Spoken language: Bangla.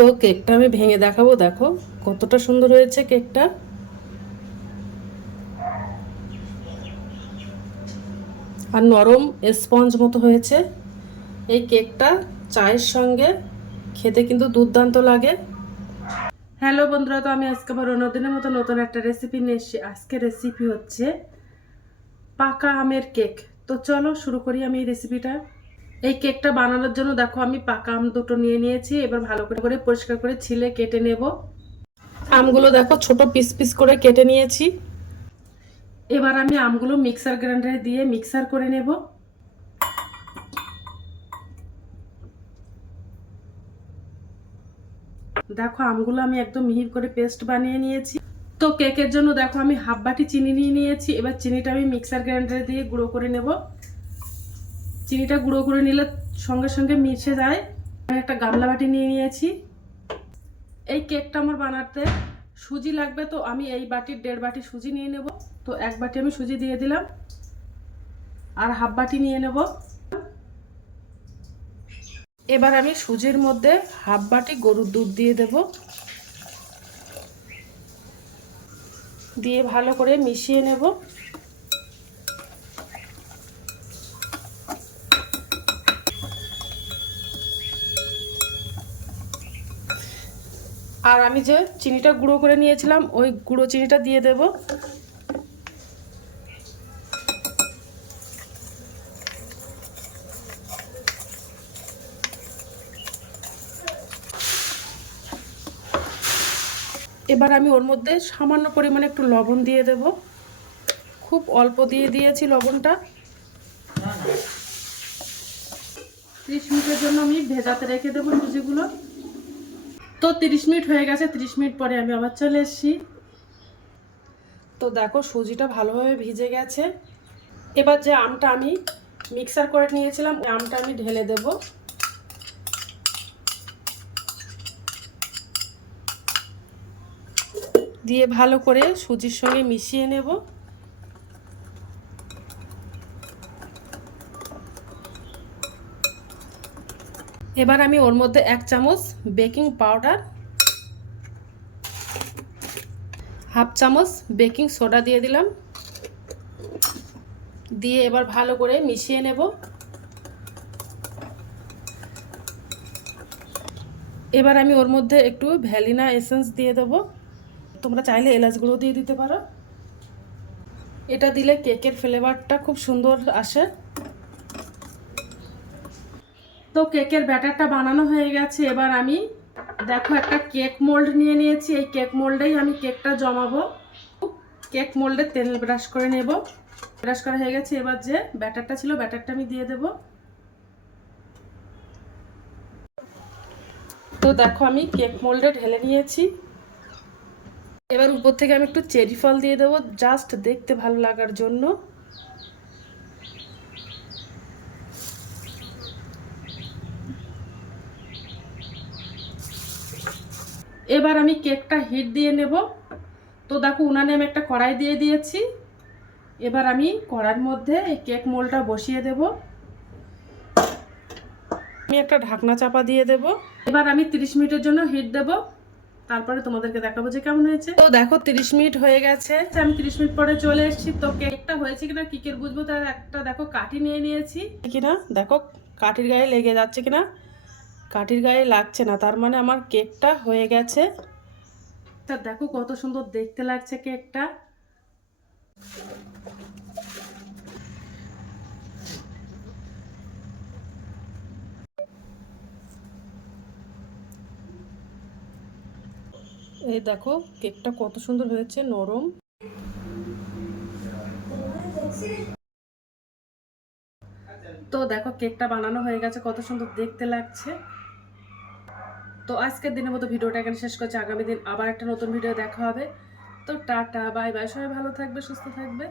তো কেকটা আমি ভেঙে দেখাবো, দেখো কতটা সুন্দর হয়েছে কেকটা। আর নরম স্পঞ্জ মতো হয়েছে। এই কেকটা চায়ের সঙ্গে খেতে কিন্তু দুর্দান্ত লাগে। হ্যালো বন্ধুরা, তো আমি আজকে আবার অন্যদিনের মতো নতুন একটা রেসিপি নিয়ে এসেছি। আজকে রেসিপি হচ্ছে পাকা আমের কেক। তো চলো শুরু করি আমি এই রেসিপিটা। এই কেকটা বানানোর জন্য দেখো আমি পাকা আম দুটো নিয়ে নিয়েছি। এবার ভালো করে পরিষ্কার করে ছিলে কেটে নেব। আমগুলো দেখো ছোট পিস পিস করে কেটে নিয়েছি। এবার আমি আমগুলো মিক্সার গ্রাইন্ডারে দিয়ে মিক্সার করে নেব। দেখো আমগুলো আমি একদম মিহি করে পেস্ট বানিয়ে নিয়েছি। তো কেকের জন্য দেখো আমি হাফ বাটি চিনি নিয়ে নিয়েছি। এবার চিনিটা আমি মিক্সার গ্রাইন্ডারে দিয়ে গুঁড়ো করে নেব। চিনিটা গুঁড়ো করে নিলে সঙ্গে সঙ্গে মিশে যায়। আমি একটা গামলা বাটি নিয়ে নিয়েছি। এই কেকটা আমার বানাতে সুজি লাগবে, তো আমি এই বাটির 1.5 বাটি সুজি নিয়ে নেব। তো 1 বাটি আমি সুজি দিয়ে দিলাম, আর হাফ বাটি নিয়ে নেব। এবার আমি সুজির মধ্যে হাফ বাটি গরুর দুধ দিয়ে দেব, দিয়ে ভালো করে মিশিয়ে নেব। আর আমি যে চিনিটা গুঁড়ো করে নিয়েছিলাম ওই গুঁড়ো চিনিটা দিয়ে দেব। এবার আমি ওর মধ্যে সামান্য পরিমাণে একটু লবণ দিয়ে দেব। খুব অল্প দিয়ে দিয়েছি লবণটা। 30 মিনিটের জন্য আমি ভেজাতে রেখে দেবো সুজিগুলো। তো 30 মিনিট হয়ে গেছে। 30 মিনিট পরে আমি আবার চলে এসেছি। তো দেখো সুজিটা ভালোভাবে ভিজে গেছে। এবার যে আমটা আমি মিক্সার করে নিয়েছিলাম ওই আমটা আমি ঢেলে দেব। দিয়ে ভালো করে সুজির সঙ্গে মিশিয়ে নেব। এবার আমি ওর মধ্যে 1 চামচ বেকিং পাউডার, হাফ চামচ বেকিং সোডা দিয়ে দিলাম। দিয়ে এবার ভালো করে মিশিয়ে নেব। এবার আমি ওর মধ্যে একটু ভ্যানিলা এসেন্স দিয়ে দেবো। তোমরা চাইলে এলাচ গুঁড়ো দিয়ে দিতে পারো। এটা দিলে কেকের ফ্লেভারটা খুব সুন্দর আসে। তো কেকের ব্যাটারটা বানানো হয়ে গেছে। এবার আমি দেখো একটা কেক মোল্ড নিয়ে নিয়েছি। এই কেক মোল্ডেই আমি কেকটা জমাবো। কেক মোল্ডে তেল ব্রাশ করে নেব। ব্রাশ করা হয়ে গেছে। এবার যে ব্যাটারটা ছিল ব্যাটারটা আমি দিয়ে দেব। তো দেখো আমি কেক মোল্ডে ঢেলে নিয়েছি। এবার উপর থেকে আমি একটু চেরি ফল দিয়ে দেবো, জাস্ট দেখতে ভালো লাগার জন্য। এবার আমি কেকটা হিট দিয়ে নেব। তো দেখো উনানে আমি একটা কড়াই দিয়ে দিয়েছি। এবার আমি কড়াইয়ের মধ্যে এই কেক মোল্ডটা বসিয়ে দেব। আমি একটা ঢাকনা চাপা দিয়ে দেব। এবার আমি 30 মিনিটের জন্য হিট দেব। তারপরে তোমাদেরকে দেখাবো যে কেমন হয়েছে। তো দেখো 30 মিনিট হয়ে গেছে। আমি 30 মিনিট পরে চলে এসেছি। তো কেকটা হয়েছে কিনা কি করে বুঝবো, তার একটা দেখো কাঠি নিয়ে নিয়েছি কিনা। দেখো কাঠির গায়ে লেগে যাচ্ছে কিনা। কাঠির গায়ে লাগছে না, তার মানে আমার কেকটা হয়ে গেছে। তা দেখো কত সুন্দর দেখতে লাগছে কেকটা। এই দেখো কেকটা কত সুন্দর হয়েছে, নরম। তো দেখো কেকটা বানানো হয়ে গেছে, কত সুন্দর দেখতে লাগছে। তো আজকের দিনের মতো ভিডিওটা এখানে শেষ করছি। আগামী দিন আবার একটা নতুন ভিডিও দেখা হবে। তো টাটা বাই বাই, সবাই ভালো থাকবে, সুস্থ থাকবে।